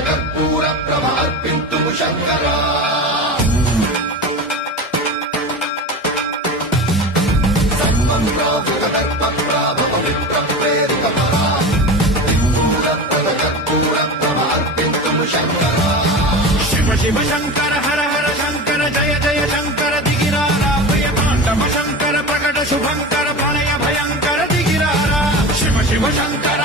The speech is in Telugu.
కర్పూర ప్రభ అర్పింతుము శంకరా శివ శివ శంకర హర హర శంకర జయ జయ శంకర దిగిరారా భయతాండవ శంకర ప్రకట శుభంకర ప్రణయ భయంకర దిగిరారా శివ శివ శంకర